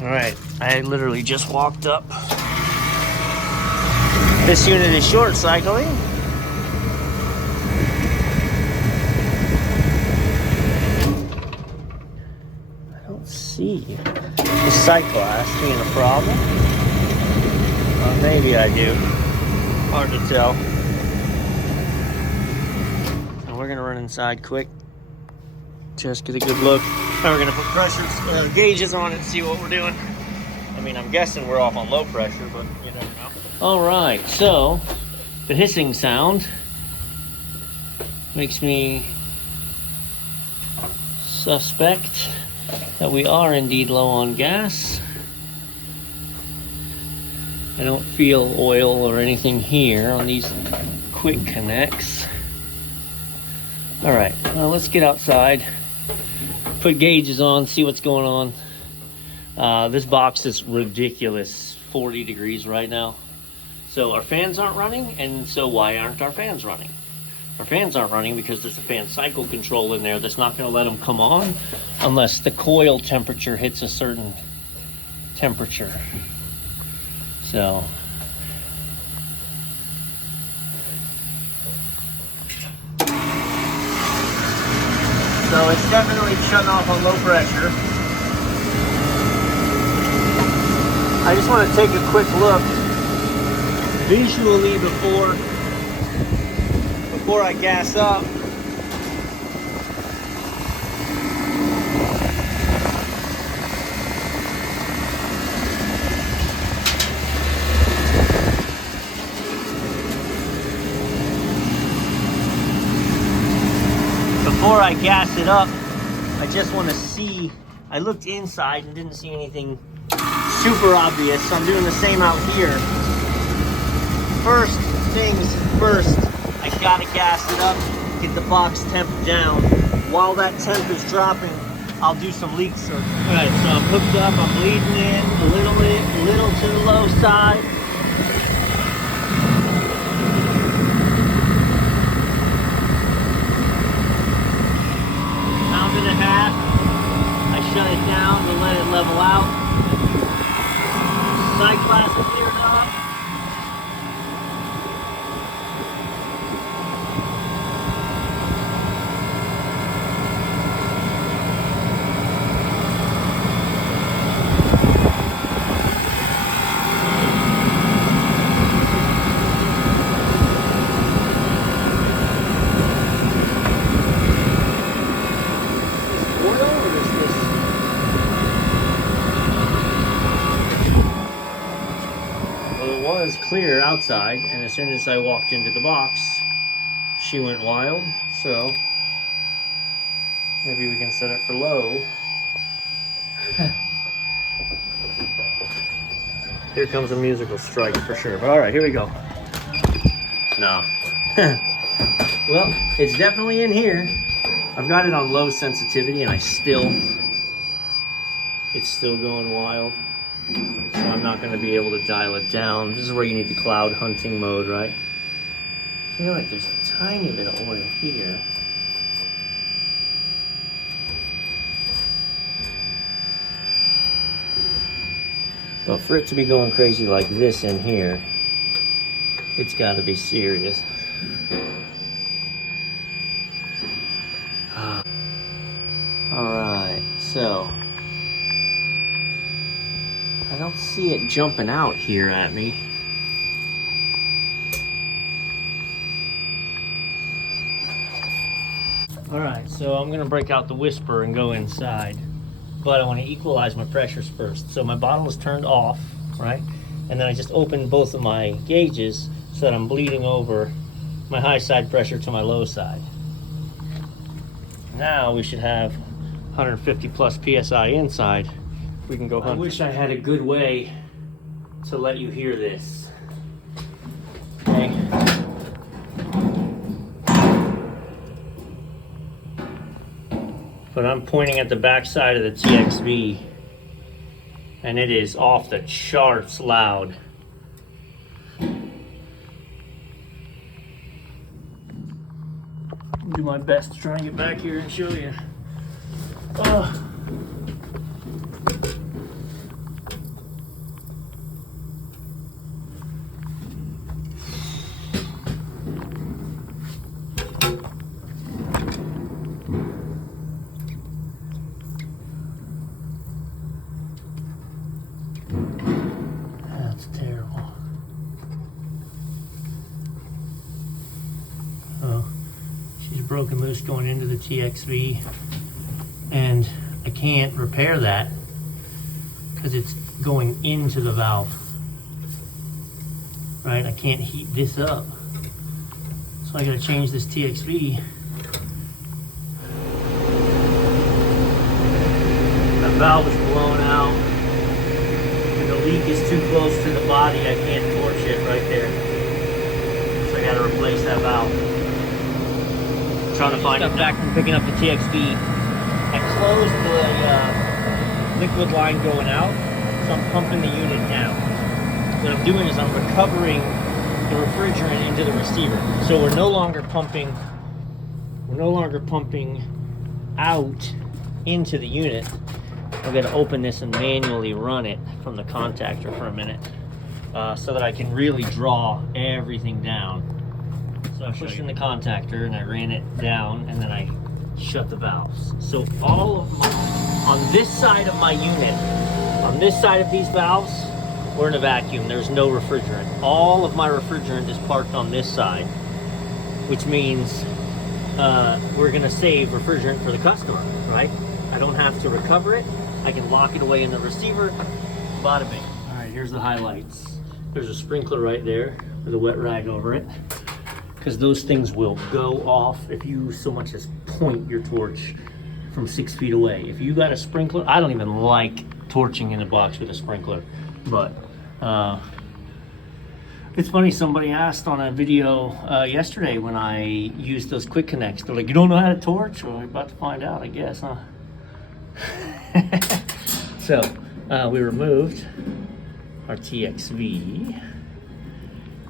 All right, I literally just walked up. This unit is short cycling. I don't see the cyclast being a problem. Maybe I do. Hard to tell. And we're gonna run inside quick. Just get a good look. And we're gonna put pressure gauges on it and see what we're doing. I mean, I'm guessing we're off on low pressure, but you never know. All right, so the hissing sound makes me suspect that we are indeed low on gas. I don't feel oil or anything here on these quick connects. All right, well, let's get outside, put gauges on, see what's going on. This box is ridiculous, 40 degrees right now. So our fans aren't running, and so why aren't our fans running? Our fans aren't running because there's a fan cycle control in there that's not gonna let them come on unless the coil temperature hits a certain temperature. So it's definitely shutting off on low pressure. I just want to take a quick look visually before I gas up. Before I gas it up, I just want to see. I looked inside and didn't see anything super obvious, so I'm doing the same out here. First things first, I gotta gas it up, get the box temp down. While that temp is dropping, I'll do some leak search. All right, so I'm hooked up, I'm bleeding in a little to the low side. And a half. I shut it down to let it level out. Side glass is cleared up. Clear outside, and as soon as I walked into the box, she went wild. So maybe we can set it for low. Here comes a musical strike for sure. But all right, here we go. No. Well, it's definitely in here. I've got it on low sensitivity, and it's still going wild. So I'm not going to be able to dial it down. This is where you need the cloud hunting mode, right? I feel like there's a tiny bit of oil here. But for it to be going crazy like this in here, it's got to be serious. All right, so I don't see it jumping out here at me. All right, so I'm gonna break out the whisper and go inside, but I want to equalize my pressures first. So my bottle is turned off, right? And then I just opened both of my gauges so that I'm bleeding over my high side pressure to my low side. Now we should have 150 plus PSI inside. We can go hunting. I wish I had a good way to let you hear this. Okay. But I'm pointing at the back side of the TXV, and it is off the charts loud. I'll do my best to try and get back here and show you. broken loose going into the TXV, and I can't repair that because it's going into the valve, right? I can't heat this up, so I gotta change this TXV. The valve is blown out, and the leak is too close to the body. I can't torch it right there, so I gotta replace that valve. Trying to find it back from picking up the TXV. I closed the liquid line going out, so I'm pumping the unit now. What I'm doing is I'm recovering the refrigerant into the receiver. So we're no longer pumping out into the unit. I'm gonna open this and manually run it from the contactor for a minute, so that I can really draw everything down. So I pushed in the contactor and I ran it down, and then I shut the valves. So all of on this side of my unit, on this side of these valves, we're in a vacuum. There's no refrigerant. All of my refrigerant is parked on this side, which means we're gonna save refrigerant for the customer, right? I don't have to recover it. I can lock it away in the receiver. Bada bing. All right, here's the highlights. There's a sprinkler right there with a wet rag over it, because those things will go off if you so much as point your torch from 6 feet away. If you got a sprinkler, I don't even like torching in a box with a sprinkler, but it's funny, somebody asked on a video yesterday when I used those quick connects, they're like, you don't know how to torch? Well, we're about to find out, I guess, huh? So we removed our TXV,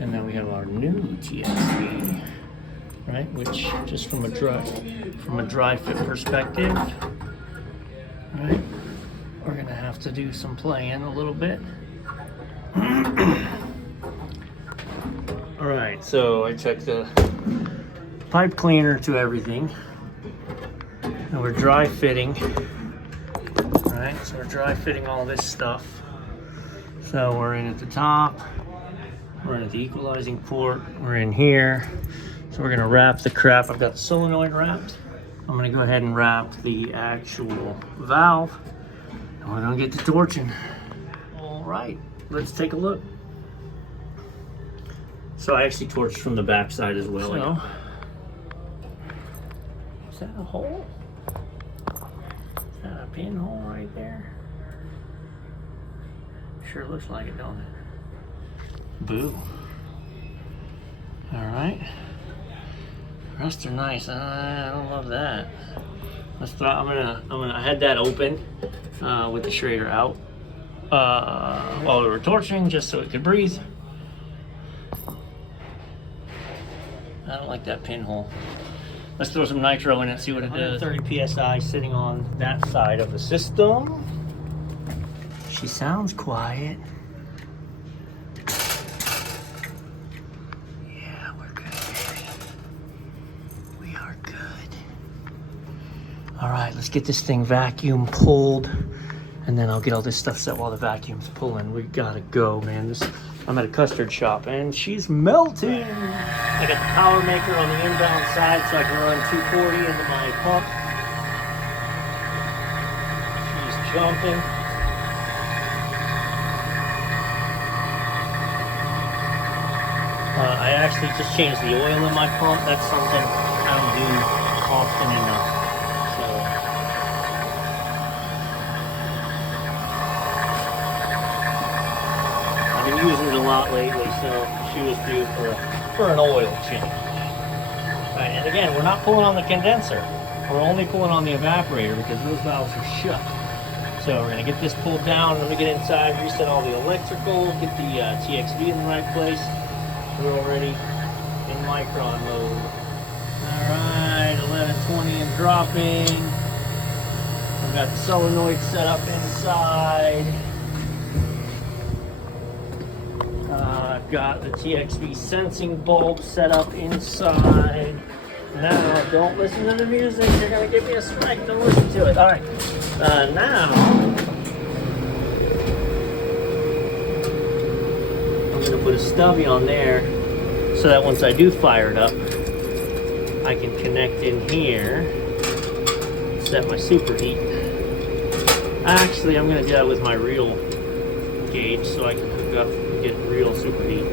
and now we have our new TXV, right? Which, just from a dry fit perspective, right? We're gonna have to do some playing a little bit. All right, so I took the pipe cleaner to everything, and we're dry fitting. All right, so we're dry fitting all this stuff. So we're in at the top. We're in at the equalizing port. We're in here. So we're gonna wrap the crap. I've got the solenoid wrapped. I'm gonna go ahead and wrap the actual valve, and we're gonna get to torching. All right, let's take a look. So I actually torched from the back side as well. So, is that a hole? Is that a pinhole right there? Sure looks like it, don't it? Boo. All right. Rust are nice. I don't love that. Let's throw. I had that open with the Schrader out while we were torching, just so it could breathe. I don't like that pinhole. Let's throw some nitro in it, see what it does. 130 psi sitting on that side of the system. She sounds quiet. Yeah, we're good, baby. We are good. All right, let's get this thing vacuum pulled, and then I'll get all this stuff set while the vacuum's pulling. We gotta go, man. I'm at a custard shop, and she's melting. I got the power maker on the inbound side, so I can run 240 into my pump. She's jumping. I actually just changed the oil in my pump. That's something I don't do often enough. So I've been using it a lot lately, so she was due for an oil change. Right, and again, we're not pulling on the condenser. We're only pulling on the evaporator because those valves are shut. So we're gonna get this pulled down. Let me get inside, reset all the electrical, get the TXV in the right place. We're already in micron mode. All right, 1120 and dropping. I've got the solenoid set up inside. I've got the TXV sensing bulb set up inside. Now, don't listen to the music. You're gonna give me a strike. Don't listen to it. All right. Now, I'm gonna put a stubby on there, so that once I do fire it up, I can connect in here, set my superheat. Actually, I'm going to do that with my real gauge so I can hook up and get real superheat.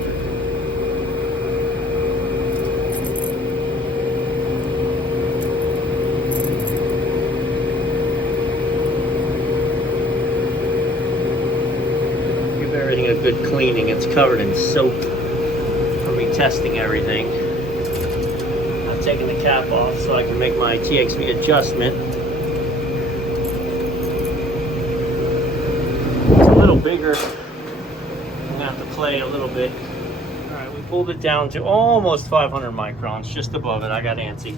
Give everything a good cleaning. It's covered in soap from me testing everything. I've taken the cap off so I can make my TXV adjustment. Bigger. I'm gonna have to play a little bit. All right, we pulled it down to almost 500 microns, just above it. I got antsy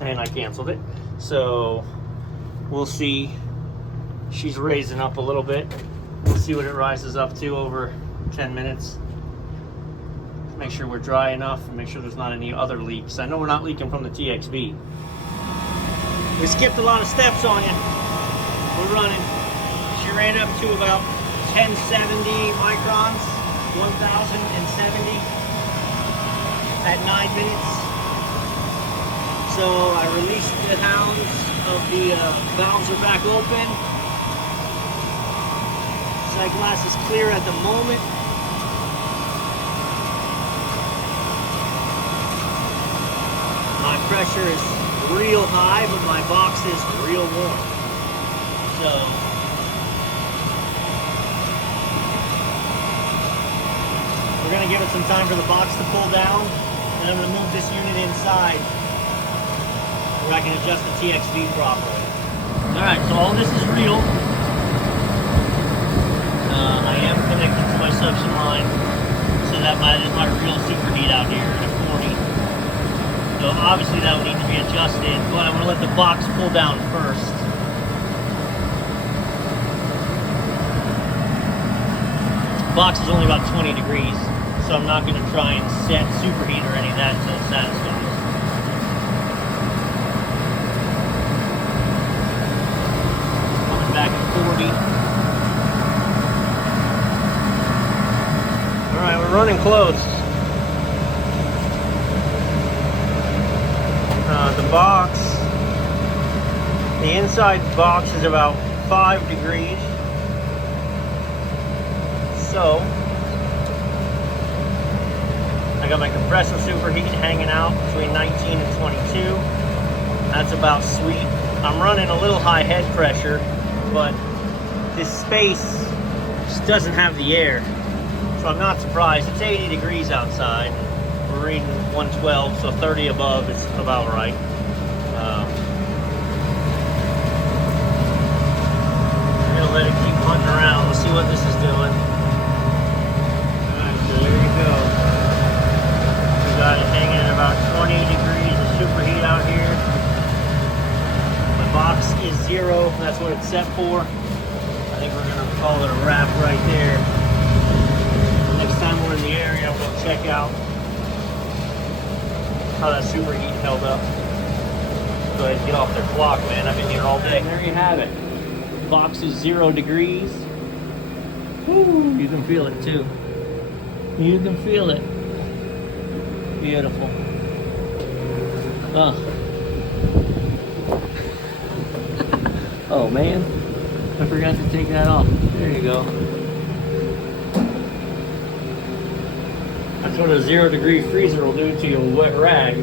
and I canceled it. So we'll see. She's raising up a little bit. We'll see what it rises up to over 10 minutes. Make sure we're dry enough and make sure there's not any other leaks. I know we're not leaking from the TXV. We skipped a lot of steps on you. We're running. She ran up to about 1070 microns, 1070 at 9 minutes. So I released the hounds of the valves are back open. Sight glass is clear at the moment. My pressure is real high, but my box is real warm. So we're going to give it some time for the box to pull down, and I'm going to move this unit inside where I can adjust the TXV properly. Alright, so all this is real. I am connected to my suction line, so that is my real superheat out here at 40. So obviously that would need to be adjusted, but I'm going to let the box pull down first. Box is only about 20 degrees. So I'm not going to try and set superheat or any of that until it satisfies. Coming back at 40. Alright, we're running close. The box, the inside box is about 5 degrees. So I got my compressor superheat hanging out between 19 and 22. That's about sweet. I'm running a little high head pressure, but this space just doesn't have the air. So I'm not surprised. It's 80 degrees outside. We're reading 112, so 30 above is about right. I'm gonna let it keep hunting around. We'll see what this is doing. Alright, so there you go. Got it hanging at about 20 degrees of superheat out here. My box is 0, that's what it's set for. I think we're gonna call it a wrap right there. Next time we're in the area, I'm gonna check out how that superheat held up. Go ahead and get off their clock, man. I've been here all day. There you have it. Box is 0 degrees. Woo, you can feel it too. You can feel it. Beautiful. Oh man, I forgot to take that off. There you go. That's what a 0 degree freezer will do to your wet rag.